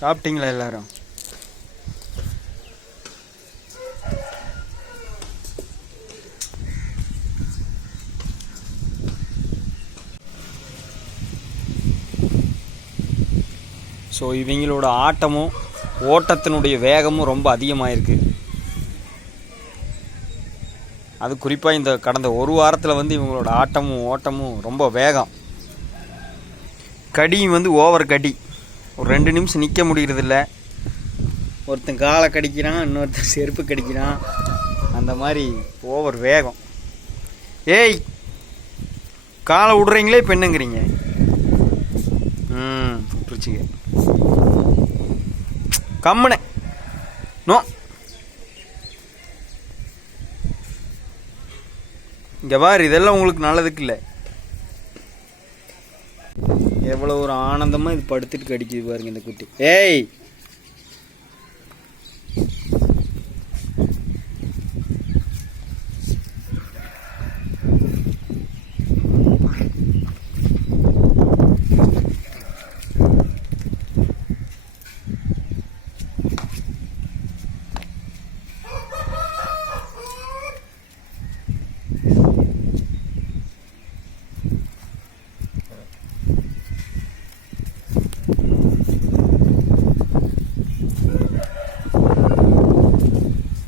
சாப்பிட்டீங்களா எல்லாரும்? ஸோ இவங்களோட ஆட்டமும் ஓட்டத்தினுடைய வேகமும் ரொம்ப அதிகமாயிருக்கு. அது குறிப்பாக இந்த கடந்த ஒரு வாரத்தில் வந்து இவங்களோட ஆட்டமும் ஓட்டமும் ரொம்ப வேகம். கடியும் வந்து ஓவர் கடி. ஒரு ரெண்டு நிமிஷம் நிற்க முடிகிறதில்ல ஒருத்தன் காலை கடிக்கிறான் இன்னொருத்தன் செருப்பு கடிக்கிறான். அந்த மாதிரி ஓவர் வேகம். ஏய் காலை விடுறீங்களே இப்போ என்னங்கிறீங்க ம் விட்டுருச்சுங்க. கம்முனே. நோ. இங்கே பாரு இதெல்லாம் உங்களுக்கு நல்லதுக்கு இல்லை. எவ்வளோ ஒரு ஆனந்தமாக இது படுத்துட்டு கடிக்குது பாருங்க இந்த குட்டி. ஏய்!